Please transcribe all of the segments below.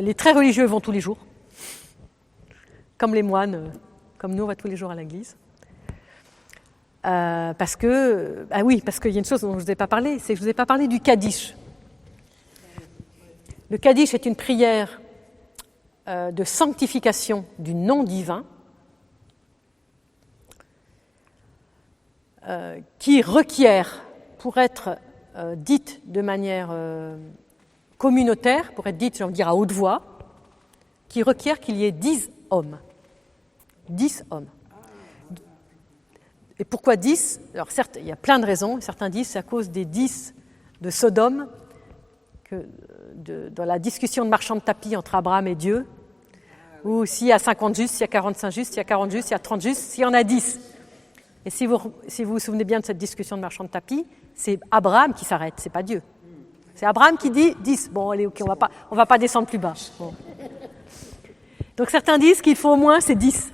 Les très religieux vont tous les jours, comme les moines, comme nous, on va tous les jours à l'église. Parce qu'il y a une chose dont je ne vous ai pas parlé, c'est que je ne vous ai pas parlé du Kaddish. Le Kaddish est une prière de sanctification du nom divin qui requiert, pour être dite de manière communautaire, pour être dite, j'ai envie de dire, à haute voix, qui requiert qu'il y ait 10 hommes. 10 hommes. Et pourquoi 10 ? Alors certes, il y a plein de raisons. Certains disent c'est à cause des 10 de Sodome, dans la discussion de marchand de tapis entre Abraham et Dieu, ou s'il y a 50 justes, s'il y a 45 justes, s'il y a 40 justes, s'il y a 30 justes, s'il y en a 10. Et si vous vous souvenez bien de cette discussion de marchand de tapis, c'est Abraham qui s'arrête, c'est pas Dieu. C'est Abraham qui dit 10. Bon, allez, ok, on va pas descendre plus bas. Bon. Donc certains disent qu'il faut au moins ces 10.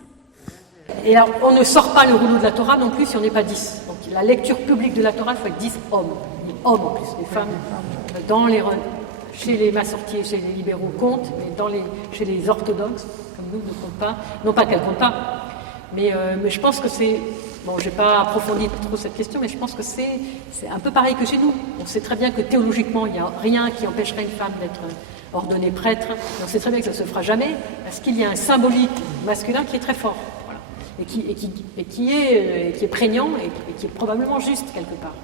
Et alors, on ne sort pas le rouleau de la Torah non plus si on n'est pas 10. Donc la lecture publique de la Torah, il faut être 10 hommes. Les hommes en plus, les femmes, chez les massortiers, chez les libéraux comptent, mais chez les orthodoxes, comme nous, ne comptent pas. Non pas qu'elles ne comptent pas, mais je pense que c'est... Bon, je n'ai pas approfondi trop cette question, mais je pense que c'est un peu pareil que chez nous. On sait très bien que théologiquement, il n'y a rien qui empêcherait une femme d'être ordonnée prêtre. Et on sait très bien que ça ne se fera jamais, parce qu'il y a un symbolique masculin qui est très fort, voilà, et qui est prégnant et qui est probablement juste quelque part.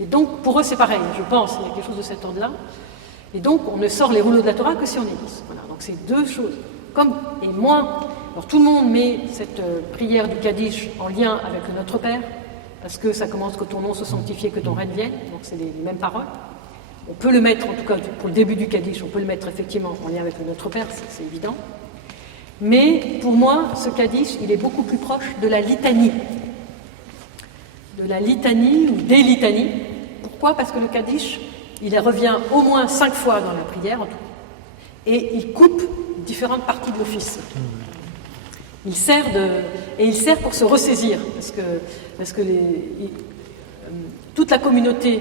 Et donc, pour eux, c'est pareil, je pense, il y a quelque chose de cet ordre-là. Et donc, on ne sort les rouleaux de la Torah que si on est 10. Voilà, donc c'est deux choses. Et moins... Alors tout le monde met cette prière du Kaddish en lien avec le Notre Père, parce que ça commence que ton nom soit sanctifié, que ton règne vienne, donc c'est les mêmes paroles. On peut le mettre, en tout cas pour le début du Kaddish, on peut le mettre effectivement en lien avec le Notre Père, c'est évident. Mais pour moi, ce Kaddish, il est beaucoup plus proche de la litanie. De la litanie ou des litanies. Pourquoi ? Parce que le Kaddish, il revient au moins 5 fois dans la prière, en tout, et il coupe différentes parties de l'office. Il sert pour se ressaisir, parce que toute la communauté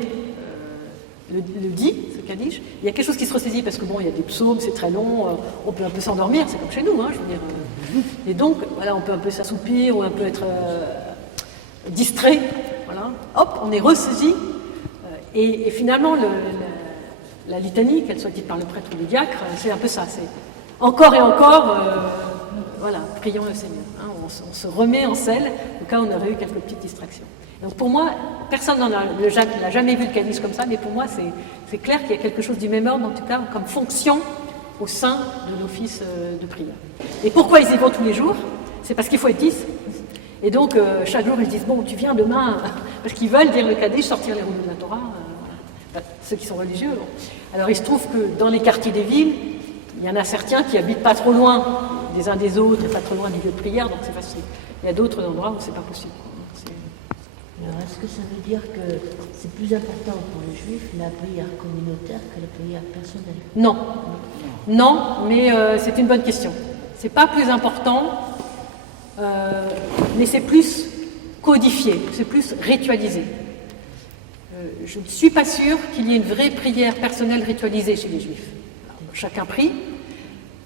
le dit, ce Kaddish. Il y a quelque chose qui se ressaisit, parce que bon, il y a des psaumes, c'est très long, on peut un peu s'endormir, c'est comme chez nous, hein, je veux dire. Et donc, voilà, on peut un peu s'assoupir, ou un peu être distrait, voilà. Hop, on est ressaisi, et finalement, la litanie, qu'elle soit dite par le prêtre ou le diacre, c'est un peu ça, c'est encore et encore... Voilà, prions le Seigneur. Hein, on se remet en selle au cas où on aurait eu quelques petites distractions. Donc pour moi, personne n'a jamais vu le Kaddish comme ça, mais pour moi, c'est clair qu'il y a quelque chose du même ordre, en tout cas, comme fonction au sein de l'office de prière. Et pourquoi ils y vont tous les jours ? C'est parce qu'il faut être 10. Et donc, chaque jour, ils disent, bon, tu viens demain, parce qu'ils veulent dire le Kaddish, sortir les rouleaux de la Torah, ceux qui sont religieux. Bon. Alors, il se trouve que dans les quartiers des villes, il y en a certains qui habitent pas trop loin des uns des autres, et pas trop loin du lieu de prière, donc c'est facile. Il y a d'autres endroits où c'est pas possible. Alors, est-ce que ça veut dire que c'est plus important pour les Juifs la prière communautaire que la prière personnelle ? Non. Non, mais c'est une bonne question. C'est pas plus important, mais c'est plus codifié, c'est plus ritualisé. Je ne suis pas sûre qu'il y ait une vraie prière personnelle ritualisée chez les Juifs. Alors, chacun prie.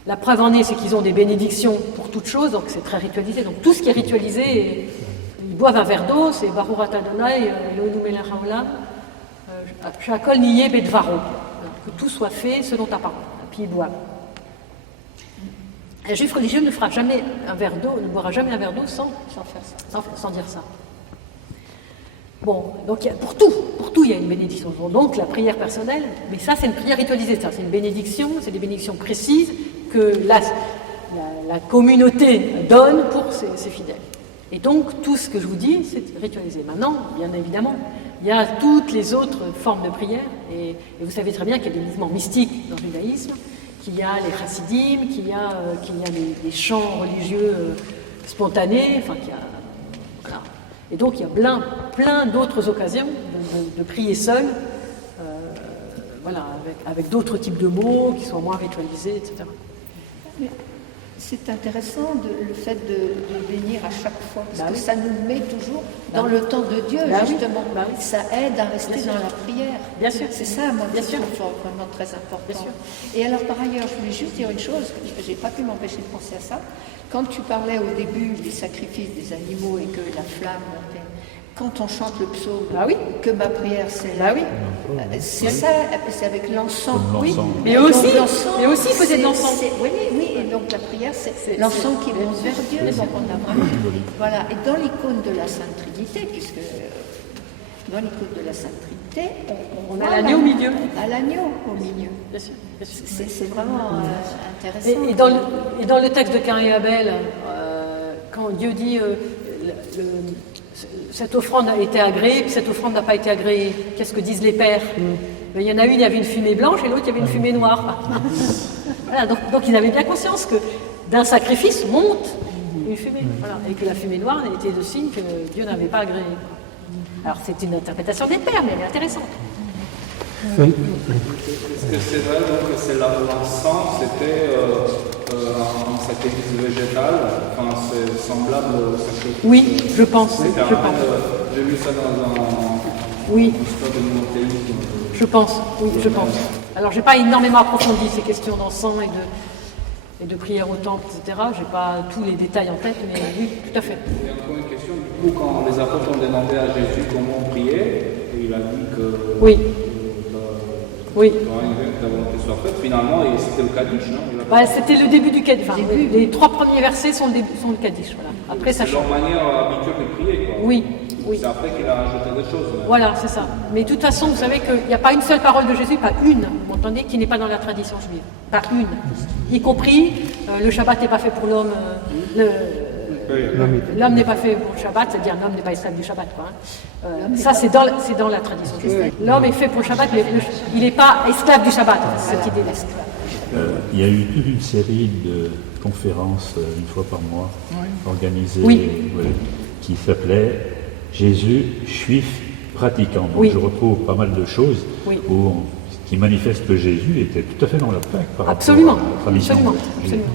La preuve en est, c'est qu'ils ont des bénédictions pour toutes choses, donc c'est très ritualisé. Donc tout ce qui est ritualisé, ils boivent un verre d'eau, c'est Baruch atah Adonai, Eloheinu melech haolam, Shakol niyeh bedvaro, que tout soit fait selon ta parole. Et puis ils boivent. Un juif religieux ne fera jamais un verre d'eau, ne boira jamais un verre d'eau sans dire ça. Bon, donc pour tout, il y a une bénédiction. Donc la prière personnelle, mais ça c'est une prière ritualisée, c'est une bénédiction, c'est des bénédictions précises que la communauté donne pour ses fidèles. Et donc tout ce que je vous dis, c'est ritualisé. Maintenant, bien évidemment, il y a toutes les autres formes de prière, et vous savez très bien qu'il y a des mouvements mystiques dans le judaïsme, qu'il y a les chassidim, qu'il y a les chants religieux spontanés, enfin qu'il y a... Voilà. Et donc il y a plein d'autres occasions de prier seul, voilà, avec d'autres types de mots qui sont moins ritualisés, etc. C'est intéressant le fait de bénir à chaque fois, parce que oui. ça nous met toujours dans le temps de Dieu, oui. justement. Oui. Ça aide à rester Bien sûr. dans la prière. Bien sûr. C'est ça, moi, Bien que sûr. je trouve vraiment très important. Bien sûr. Et alors, par ailleurs, je voulais juste dire une chose, je n'ai pas pu m'empêcher de penser à ça. Quand tu parlais au début des sacrifices des animaux et que la flamme montait, quand on chante le psaume, Oui. que ma prière c'est Bah oui. c'est ça, c'est avec l'encens. Comme Oui, l'encens. mais Et aussi, donc, l'encens, il faut c'est- de l'encens. Oui, et donc la prière, c'est l'encens qui monte vers Dieu. Donc on a vraiment. Voilà, et dans l'icône de la Sainte Trinité, puisque dans l'icône de la Sainte Trinité, On voit a l'agneau au milieu. On a l'agneau au milieu. Bien sûr, bien sûr. C'est vraiment intéressant. Et dans le texte de Caïn et Abel, quand Dieu dit cette offrande a été agréée, puis cette offrande n'a pas été agréée, qu'est-ce que disent les pères? Ben, il y en a une, il y avait une fumée blanche, et l'autre, il y avait une fumée noire. Voilà, donc ils avaient bien conscience que d'un sacrifice monte une fumée. Voilà, et que la fumée noire était le signe que Dieu n'avait pas agréé. Alors c'est une interprétation des pères, mais elle est intéressante. Est-ce que c'est vrai donc, que c'est l'encens, c'était un sacrifice végétal, enfin c'est semblable au sacrifice. Oui, je pense. C'est Je pense. J'ai vu ça dans un Oui, histoire de monothéisme. je pense. Oui, je pense. Alors j'ai pas énormément approfondi ces questions d'encens et de prière au temple, etc. J'ai pas tous les détails en tête, mais oui, tout à fait. Et encore une question, du coup, quand les apôtres ont demandé à Jésus comment prier, et il a dit que Oui. Oui. que ta volonté soit faite, finalement, et c'était le Kaddish, non? Il a- Bah, c'était le début du Kaddish. Enfin, les 3 premiers versets sont le Kaddish. Voilà. Après, ça C'est change. leur manière habituelle de prier, quoi. Oui, oui. C'est après qu'il a rajouté des choses. mais- Voilà, c'est ça. Mais de toute façon, vous savez qu'il n'y a pas une seule parole de Jésus, pas une, vous entendez, qui n'est pas dans la tradition juive. Pas une. Y compris, le Shabbat n'est pas fait pour l'homme. L'homme n'est pas fait pour le Shabbat, c'est-à-dire l'homme n'est pas esclave du Shabbat. Quoi, hein. Ça, c'est dans la tradition juive. L'homme est fait pour le Shabbat, mais il n'est pas esclave du Shabbat, cette idée-là. Il y a eu toute une série de conférences une fois par mois organisées Oui. Qui s'appelait Jésus juif pratiquant. Donc Oui. je retrouve pas mal de choses Oui. qui manifestent que Jésus était tout à fait dans la plaque par Absolument, rapport à la tradition. absolument, absolument.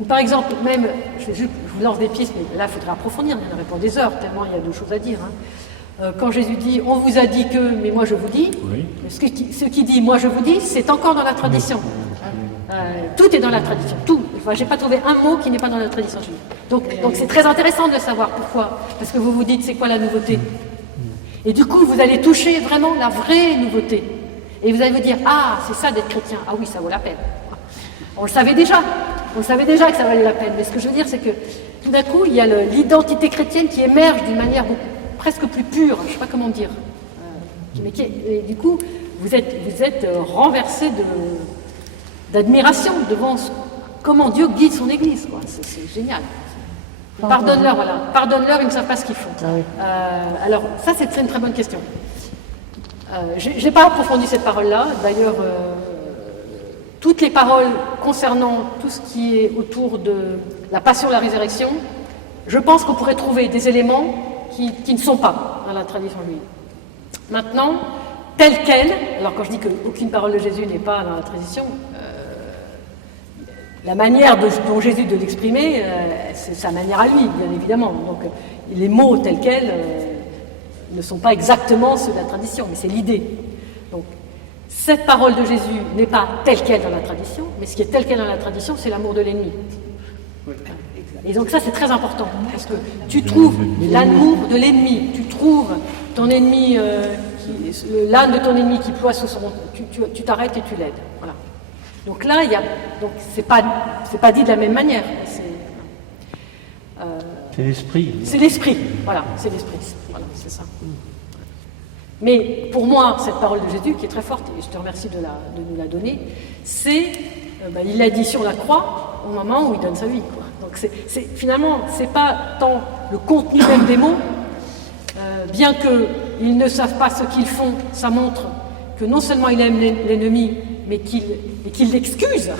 Ou par exemple, même, je vous lance des pistes, mais là, il faudrait approfondir, il y en aurait pour des heures, tellement il y a de choses à dire. Hein. Quand Jésus dit « on vous a dit que, mais moi je vous dis Oui. », ce qui dit « moi je vous dis », c'est encore dans la tradition. Tout est dans la tradition, tout. Enfin, je n'ai pas trouvé un mot qui n'est pas dans la tradition juive. Donc c'est très intéressant de le savoir. Pourquoi? Parce que vous vous dites « c'est quoi la nouveauté ?» Et du coup, vous allez toucher vraiment la vraie nouveauté. Et vous allez vous dire « ah, c'est ça d'être chrétien, ah oui, ça vaut la peine ». On le savait déjà. On savait déjà que ça valait la peine. Mais ce que je veux dire, c'est que tout d'un coup, il y a l'identité chrétienne qui émerge d'une manière presque plus pure. Je ne sais pas comment dire. Et du coup, vous êtes renversé d'admiration devant comment Dieu guide son Église. C'est génial. Pardonne-leur, voilà. Pardonne-leur, ils ne savent pas ce qu'ils font. Alors, ça, c'est une très bonne question. Je n'ai pas approfondi cette parole-là. D'ailleurs, toutes les paroles concernant tout ce qui est autour de la passion de la résurrection, je pense qu'on pourrait trouver des éléments qui ne sont pas dans la tradition juive. Maintenant, telle qu'elle, alors quand je dis qu'aucune parole de Jésus n'est pas dans la tradition, la manière dont Jésus de l'exprimer, c'est sa manière à lui, bien évidemment. Donc les mots tels quels ne sont pas exactement ceux de la tradition, mais c'est l'idée. Donc cette parole de Jésus n'est pas telle quelle dans la tradition, mais ce qui est tel quel dans la tradition, c'est l'amour de l'ennemi. Et donc ça, c'est très important, parce que tu trouves l'amour de l'ennemi, tu trouves ton ennemi, l'âne de ton ennemi qui ploie sous son... Tu t'arrêtes et tu l'aides. Voilà. Donc là, donc c'est pas dit de la même manière. C'est l'esprit. C'est l'esprit, voilà, c'est l'esprit. Voilà, c'est ça. Mais pour moi, cette parole de Jésus, qui est très forte, et je te remercie de nous la donner, c'est, il l'a dit sur la croix au moment où il donne sa vie. Quoi. Donc finalement, c'est pas tant le contenu même des mots, bien qu'ils ne savent pas ce qu'ils font, ça montre que non seulement il aime l'ennemi, mais qu'il l'excuse.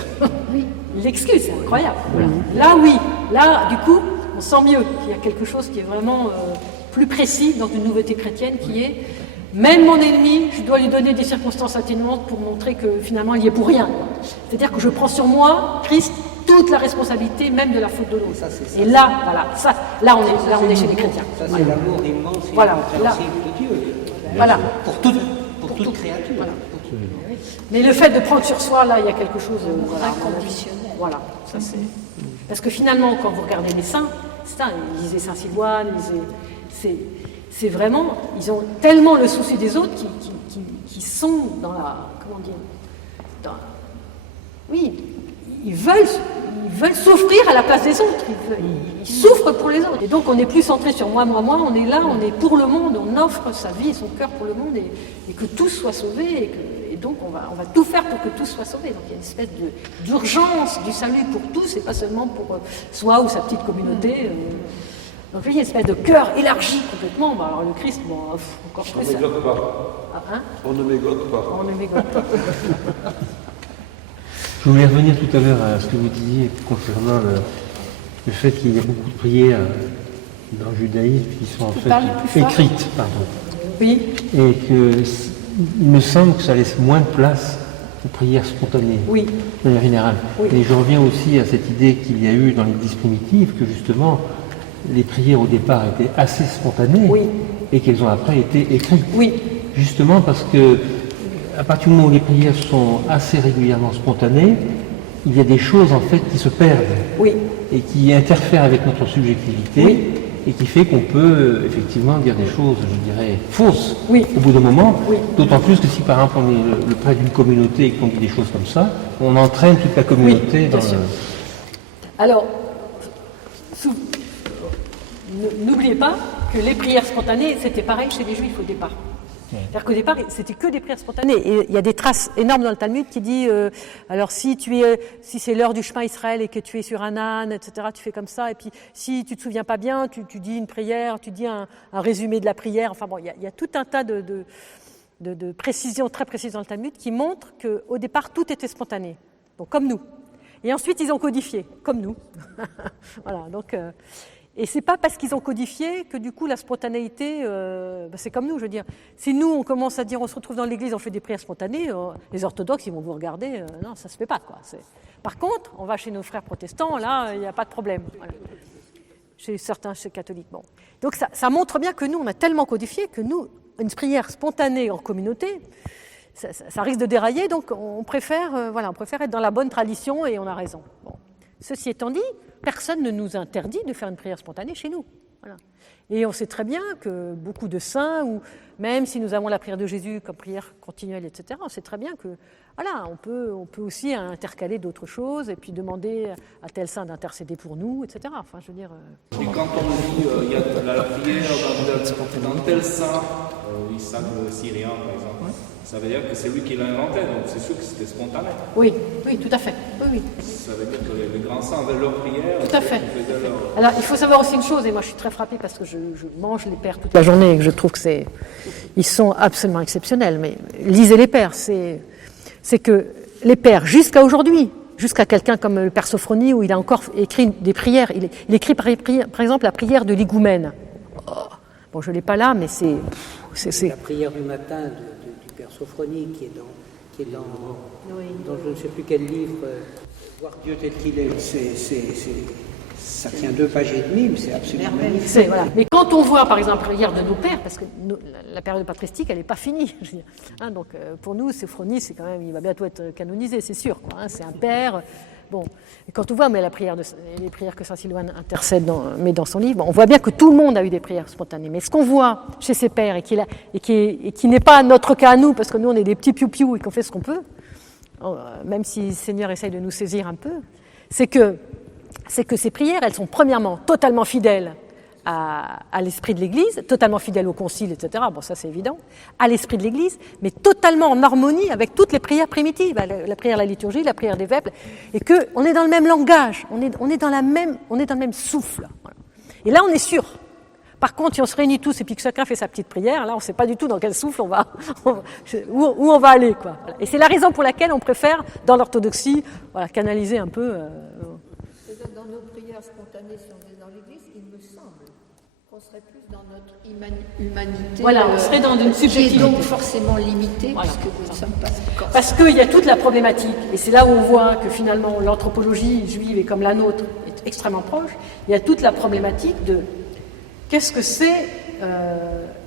Il l'excuse, c'est incroyable. Voilà. Là, oui, là, du coup, on sent mieux qu'il y a quelque chose qui est vraiment plus précis dans une nouveauté chrétienne, qui est même mon ennemi, je dois lui donner des circonstances atténuantes pour montrer que finalement il y est pour rien. C'est-à-dire que je prends sur moi Christ toute la responsabilité même de la faute de l'autre. Et là, voilà, ça, là on est chez les chrétiens. Ça, c'est l'amour immense et Voilà, incompréhensible de Dieu. Voilà. Pour toute créature. Voilà. Mais le fait de prendre sur soi, là, il y a quelque chose Inconditionnel. Voilà, ça c'est. Parce que finalement, quand vous regardez les saints, c'est ça, ils lisaient Saint Sidoine, c'est vraiment, ils ont tellement le souci des autres qui sont dans la, comment dire, oui, ils veulent souffrir à la place des autres, ils souffrent pour les autres. Et donc on n'est plus centré sur moi, on est là, on est pour le monde, on offre sa vie et son cœur pour le monde et que tous soient sauvés et donc on va tout faire pour que tous soient sauvés. Donc il y a une espèce d'urgence du salut pour tous et pas seulement pour soi ou sa petite communauté. Donc il y a une espèce de cœur élargi complètement. Bah, alors le Christ, bon, encore plus. On ne mégote pas. Ah, hein, On ne mégote pas. on ne mégote pas. Je voulais revenir tout à l'heure à ce que vous disiez concernant le fait qu'il y a beaucoup de prières dans le judaïsme qui sont en fait écrites, pardon. Oui, Et que il me semble que ça laisse moins de place aux prières spontanées, oui, de manière générale. Oui. Et je reviens aussi à cette idée qu'il y a eu dans l'Église primitive que justement les prières au départ étaient assez spontanées Oui. et qu'elles ont après été écrites. oui, Justement parce que à partir du moment où les prières sont assez régulièrement spontanées, il y a des choses en fait qui se perdent oui, et qui interfèrent avec notre subjectivité Oui. et qui fait qu'on peut effectivement dire des choses, je dirais, fausses Oui. au bout d'un moment. Oui. D'autant plus que si par exemple on est le prêtre d'une communauté et qu'on dit des choses comme ça, on entraîne toute la communauté Oui, bien dans sûr. Alors, n'oubliez pas que les prières spontanées, c'était pareil chez les Juifs au départ. C'est-à-dire qu'au départ, c'était que des prières spontanées. Et il y a des traces énormes dans le Talmud qui dit, alors si c'est l'heure du chemin Israël et que tu es sur un âne, etc., tu fais comme ça. Et puis si tu te souviens pas bien, tu dis une prière, tu dis un résumé de la prière. Enfin bon, il y a tout un tas de précisions très précises dans le Talmud qui montrent qu'au départ, tout était spontané. Donc comme nous. Et ensuite, ils ont codifié, comme nous. Voilà, donc... Et c'est pas parce qu'ils ont codifié que du coup la spontanéité, c'est comme nous, je veux dire. Si nous on commence à dire, on se retrouve dans l'église, on fait des prières spontanées, les orthodoxes ils vont vous regarder, non ça se fait pas quoi. Par contre, on va chez nos frères protestants, là il n'y a pas de problème. Voilà. Chez certains, chez les catholiques, bon. Donc ça montre bien que nous on a tellement codifié que nous une prière spontanée en communauté, ça risque de dérailler, donc on préfère, on préfère être dans la bonne tradition et on a raison. Bon. Ceci étant dit, personne ne nous interdit de faire une prière spontanée chez nous. Voilà. Et on sait très bien que beaucoup de saints, ou même si nous avons la prière de Jésus comme prière continuelle, etc., on sait très bien que, voilà, on peut aussi intercaler d'autres choses et puis demander à tel saint d'intercéder pour nous, etc. Enfin, je veux dire. Et quand on dit il y a la prière dans tel saint, Isaac le Syrien par exemple, ça veut dire que c'est lui qui l'a inventé, donc c'est sûr que c'était spontané. Oui, oui, tout à fait. Oui, oui. Ça veut dire que les grands saints avaient leur prière. Tout à fait. Ils faisaient leur... Alors, il faut savoir aussi une chose, et moi je suis très frappée parce que je mange les pères toute la journée et que je trouve que ils sont absolument exceptionnels. Mais lisez les pères, c'est que les pères, jusqu'à aujourd'hui, jusqu'à quelqu'un comme le père Sophronie, où il a encore écrit des prières, il écrit par exemple la prière de l'Igoumène. Oh, bon, je ne l'ai pas là, mais c'est... La prière du matin du père Sophronie qui est dans je ne sais plus quel livre, Voir Dieu tel qu'il est, ça tient 2 pages et demie, mais c'est absolument magnifique. Voilà. Mais quand on voit par exemple la prière de nos pères, parce que la période patristique elle n'est pas finie, je veux dire, hein, donc pour nous Sophronie c'est quand même, il va bientôt être canonisé, c'est sûr, quoi, hein, c'est un père. Bon, et quand on voit mais les prières que saint Silouane met dans son livre, on voit bien que tout le monde a eu des prières spontanées. Mais ce qu'on voit chez ces pères et qui n'est pas notre cas à nous, parce que nous on est des petits piou-piou et qu'on fait ce qu'on peut, même si le Seigneur essaye de nous saisir un peu, c'est que ces prières, elles sont premièrement totalement fidèles à l'esprit de l'Église, totalement fidèles au concile, etc. Bon, ça c'est évident, à l'esprit de l'Église, mais totalement en harmonie avec toutes les prières primitives, la prière de la liturgie, la prière des vêpres, et qu'on est dans le même langage, on est dans le même souffle. Voilà. Et là, on est sûr. Par contre, si on se réunit tous et puis que chacun fait sa petite prière, là, on ne sait pas du tout dans quel souffle où on va aller, quoi. Voilà. Et c'est la raison pour laquelle on préfère, dans l'orthodoxie, canaliser un peu. Dans nos prières spontanées, si on est dans l'église, il me semble qu'on serait plus dans notre humanité. Voilà, on serait dans une subjectivité. Qui est donc forcément limitée, voilà, puisque nous ne sommes pas encore. Parce qu'il y a toute la problématique, et c'est là où on voit que finalement l'anthropologie juive est comme la nôtre, est extrêmement proche. Il y a toute la problématique de qu'est-ce que c'est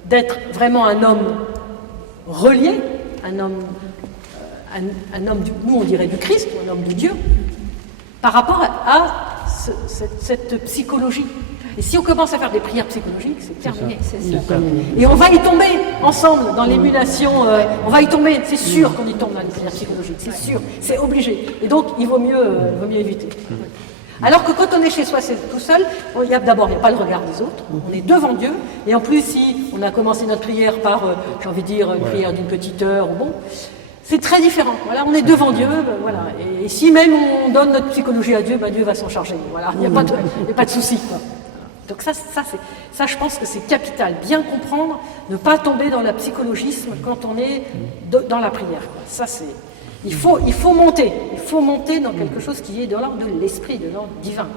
d'être vraiment un homme relié, un homme nous on dirait du Christ, ou un homme de Dieu, par rapport à cette psychologie. Et si on commence à faire des prières psychologiques, c'est terminé. Et on va y tomber ensemble dans l'émulation, on va y tomber, c'est sûr qu'on y tombe dans les prières psychologiques, c'est sûr, c'est obligé. Et donc il vaut mieux éviter. Alors que quand on est chez soi, c'est tout seul, d'abord il n'y a pas le regard des autres, on est devant Dieu, et en plus si on a commencé notre prière par, j'ai envie de dire, une prière d'une petite heure, ou bon, c'est très différent. Voilà, on est devant Dieu, voilà. Et si même on donne notre psychologie à Dieu, Dieu va s'en charger. Voilà, il n'y a pas de souci, quoi. Donc ça, je pense que c'est capital. Bien comprendre, ne pas tomber dans le psychologisme quand on est dans la prière, quoi. Ça, c'est. Il faut monter. Il faut monter dans quelque chose qui est de l'ordre de l'esprit, de l'ordre divin.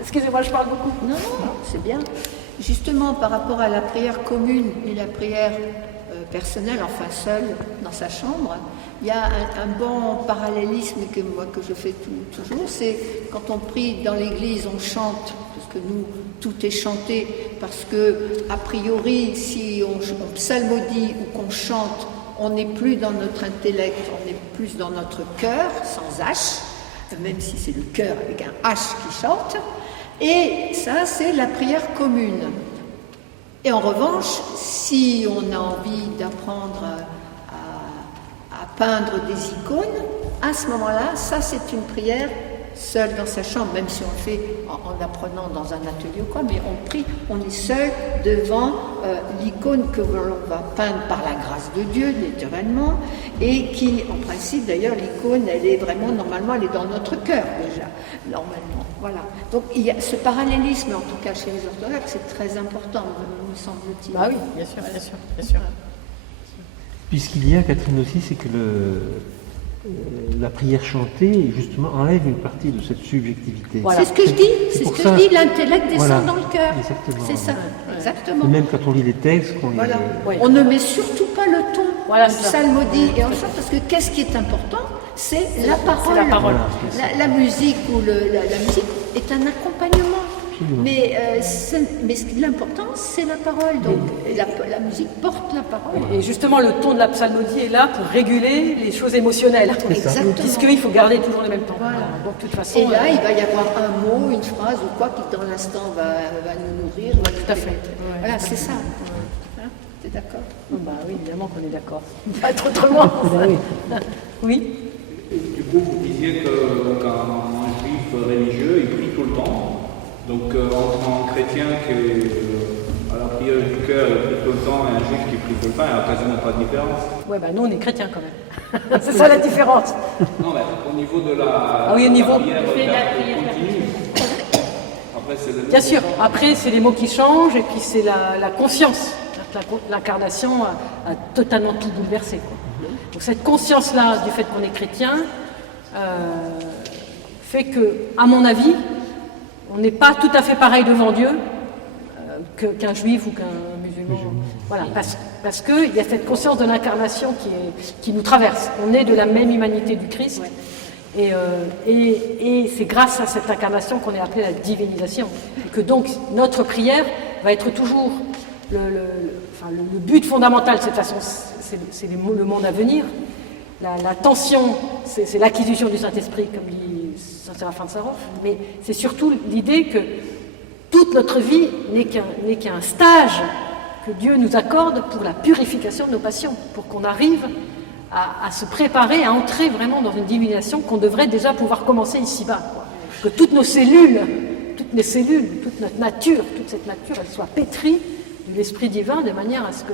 Excusez-moi, je parle beaucoup. Non, c'est bien. Justement, par rapport à la prière commune et la prière personnelle, enfin seule, dans sa chambre, il y a un bon parallélisme que je fais toujours, c'est quand on prie dans l'église, on chante, parce que nous, tout est chanté, parce que, a priori, si on psalmodie ou qu'on chante, on n'est plus dans notre intellect, on est plus dans notre cœur, sans H, même si c'est le cœur avec un H qui chante, et ça, c'est la prière commune. Et en revanche, si on a envie d'apprendre à peindre des icônes, à ce moment-là, ça c'est une prière seule dans sa chambre, même si on le fait en apprenant dans un atelier ou quoi, mais on prie, on est seul devant l'icône que l'on va peindre par la grâce de Dieu, naturellement, et qui, en principe, d'ailleurs, l'icône, elle est vraiment, normalement, elle est dans notre cœur, déjà, normalement, voilà. Donc, il y a ce parallélisme, en tout cas chez les orthodoxes, c'est très important, me semble-t-il. Bah oui, bien sûr. Puis ce qu'il y a, Catherine, aussi, c'est que la prière chantée, justement, enlève une partie de cette subjectivité. Voilà. C'est ce que je dis, l'intellect descend dans le cœur. Exactement. C'est ça, exactement. Et même quand on lit les textes, on ne met surtout pas le ton, voilà, psalmodie et en chant, parce que qu'est-ce qui est important? C'est la parole. C'est la parole. La musique ou la musique est un accompagnement. Mais l'important, c'est la parole. Donc, la musique porte la parole. Et justement, le ton de la psalmodie est là pour réguler les choses émotionnelles. Exactement. Puisqu'il faut garder toujours les mêmes temps. Voilà. Donc, de toute façon, et là, il va y avoir un mot, une phrase ou quoi qui, dans l'instant, va nous nourrir. Tout à fait. Voilà, c'est ça. Hein, t'es d'accord? Bah oui, évidemment qu'on est d'accord. Pas être autrement. Oui. Du coup, vous disiez qu'un juif religieux, il prie tout le temps. Donc, entre un chrétien qui est à la prière du cœur, il prie tout le temps, et un juif qui prie tout le temps, il n'y a quasiment pas de différence. Ouais, nous, on est chrétiens quand même. C'est ça la différence. Non, mais au niveau de la, au niveau prière continue, après, c'est le bien sûr, après, c'est les mots qui changent, et puis c'est la conscience. L'incarnation a totalement tout bouleversé, quoi. Donc, cette conscience-là du fait qu'on est chrétien fait que, à mon avis, on n'est pas tout à fait pareil devant Dieu qu'un juif ou qu'un musulman. Voilà, parce qu'il y a cette conscience de l'incarnation qui nous traverse. On est de la même humanité du Christ. Et c'est grâce à cette incarnation qu'on est appelé la divinisation. Que donc notre prière va être toujours le but fondamental, de cette façon, c'est le monde à venir. La tension, c'est l'acquisition du Saint-Esprit, comme dit Saint-Séraphin de Sarov, mais c'est surtout l'idée que toute notre vie n'est qu'un stage que Dieu nous accorde pour la purification de nos passions, pour qu'on arrive à se préparer, à entrer vraiment dans une divination qu'on devrait déjà pouvoir commencer ici-bas, quoi. Que toutes nos cellules, toute notre nature, toute cette nature, elle soit pétrie de l'Esprit divin de manière à ce que...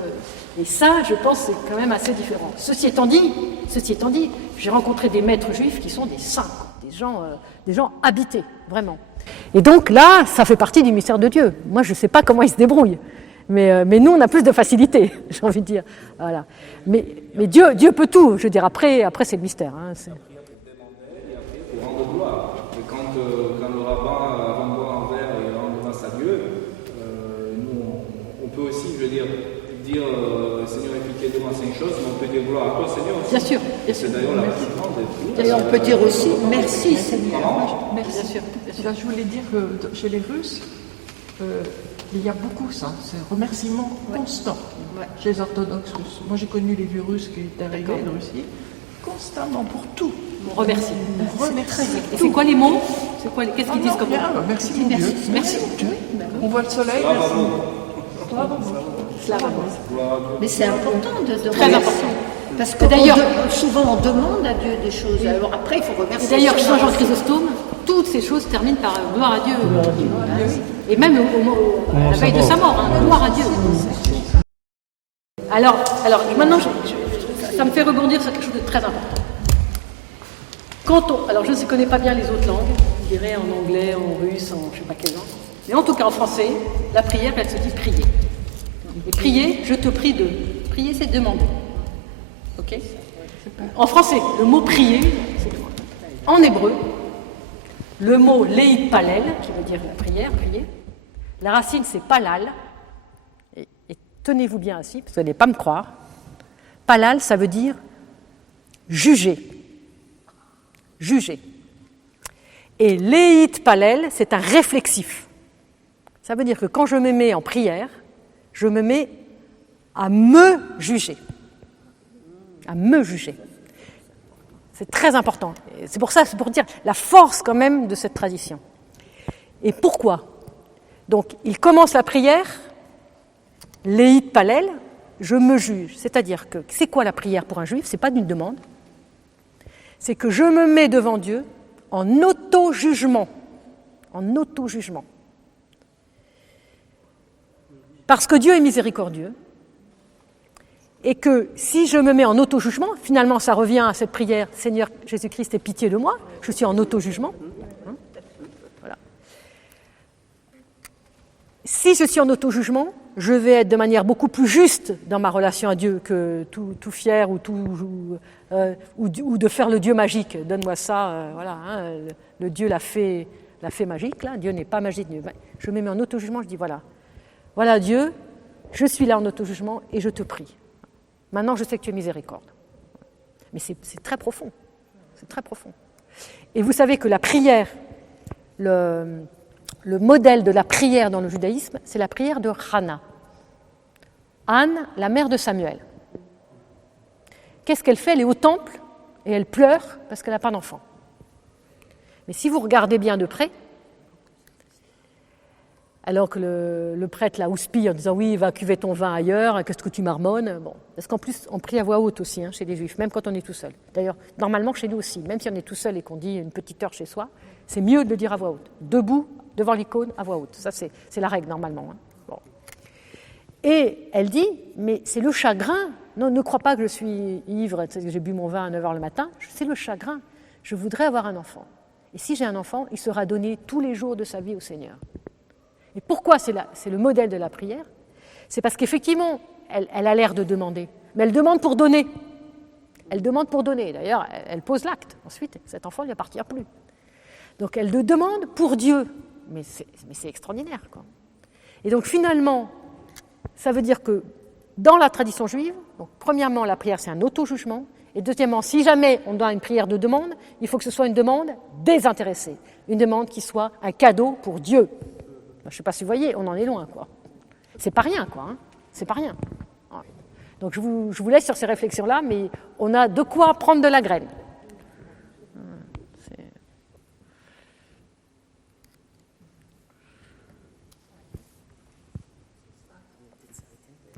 Et ça, je pense, c'est quand même assez différent. Ceci étant dit, j'ai rencontré des maîtres juifs qui sont des saints, des gens habités, vraiment. Et donc là, ça fait partie du mystère de Dieu. Moi, je ne sais pas comment ils se débrouillent, mais nous, on a plus de facilité, j'ai envie de dire. Voilà. Mais Dieu peut tout. Je veux dire, après c'est le mystère. Hein, c'est... Pour rendre gloire. Et quand le rabbin renvoie un verre et rend grâce à Dieu, peut aussi, je veux dire Seigneur est pitié de moi, c'est une chose, mais on peut dire gloire à toi, Seigneur aussi. Bien sûr. C'est d'ailleurs la plus grande des prières. Et on peut dire aussi merci Seigneur. Bien sûr. Là, je voulais dire que chez les Russes, il y a beaucoup ça, c'est remerciement constant. Chez les orthodoxes russes. Moi, j'ai connu les vieux Russes qui étaient arrivés de Russie, constamment pour tout. On remercie. On remercie. Et c'est quoi les mots? Qu'est-ce qu'ils disent comme bien, mots? merci mon Dieu. Merci. Dieu. On voit le soleil, merci. Mais c'est important de Très remercier. important. Parce que D'ailleurs- souvent on demande à Dieu des choses. Alors après, il faut Et remercier. d'ailleurs, Saint Jean Chrysostome, toutes ces choses terminent par gloire à Dieu. Et même à la veille de sa mort, gloire à Dieu. Alors maintenant, ça me fait rebondir sur quelque chose de très important. Alors je ne connais pas bien les autres langues, je dirais en anglais, en russe, en je ne sais pas quelle langue. Mais en tout cas, en français, la prière, elle se dit prier. Et prier, je te prie de. Prier, c'est demander. Ok? En français, le mot prier, c'est quoi? En hébreu, le mot leït palel, qui veut dire la prière, prier, la racine c'est palal, et tenez-vous bien assis, parce que vous n'allez pas me croire. Palal, ça veut dire juger. Juger. Et leït palel, c'est un réflexif. Ça veut dire que quand je me mets en prière, je me mets à me juger. À me juger. C'est très important. Et c'est pour ça, c'est pour dire la force quand même de cette tradition. Et pourquoi? Donc, il commence la prière, leït palel, je me juge. C'est-à-dire que, c'est quoi la prière pour un juif? C'est pas d'une demande. C'est que je me mets devant Dieu en auto-jugement. En auto-jugement. Parce que Dieu est miséricordieux. Et que si je me mets en auto-jugement, finalement ça revient à cette prière, Seigneur Jésus-Christ, aie pitié de moi, je suis en auto-jugement. Voilà. Si je suis en auto-jugement, je vais être de manière beaucoup plus juste dans ma relation à Dieu que tout fier ou de faire le Dieu magique. Donne-moi ça, le Dieu l'a fait magique, là. Dieu n'est pas magique. Je me mets en auto-jugement, je dis voilà Dieu, je suis là en auto-jugement et je te prie. Maintenant, je sais que tu es miséricorde. Mais c'est très profond. C'est très profond. Et vous savez que la prière, le modèle de la prière dans le judaïsme, c'est la prière de Hannah. Anne, la mère de Samuel. Qu'est-ce qu'elle fait? Elle est au temple et elle pleure parce qu'elle n'a pas d'enfant. Mais si vous regardez bien de près, alors que le prêtre la houspille en disant « Oui, va cuver ton vin ailleurs, qu'est-ce que tu marmonnes ?» Bon, parce qu'en plus, on prie à voix haute aussi chez les Juifs, même quand on est tout seul. D'ailleurs, normalement, chez nous aussi, même si on est tout seul et qu'on dit une petite heure chez soi, c'est mieux de le dire à voix haute. Debout, devant l'icône, à voix haute. Ça, c'est la règle, normalement. Bon. Et elle dit « Mais c'est le chagrin. Non, ne crois pas que je suis ivre, que j'ai bu mon vin à 9h le matin. C'est le chagrin. Je voudrais avoir un enfant. Et si j'ai un enfant, il sera donné tous les jours de sa vie au Seigneur. » Et pourquoi c'est le modèle de la prière? C'est parce qu'effectivement, elle a l'air de demander, mais elle demande pour donner. Elle demande pour donner. D'ailleurs, elle pose l'acte. Ensuite, cet enfant ne lui appartient plus. Donc, elle le demande pour Dieu. Mais c'est extraordinaire, quoi. Et donc, finalement, ça veut dire que dans la tradition juive, donc, premièrement, la prière, c'est un auto-jugement. Et deuxièmement, si jamais on doit une prière de demande, il faut que ce soit une demande désintéressée. Une demande qui soit un cadeau pour Dieu. Je ne sais pas si vous voyez, on en est loin, quoi. C'est pas rien, quoi. C'est pas rien. Donc je vous laisse sur ces réflexions-là, mais on a de quoi prendre de la graine.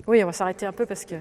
Oui, on va s'arrêter un peu parce que...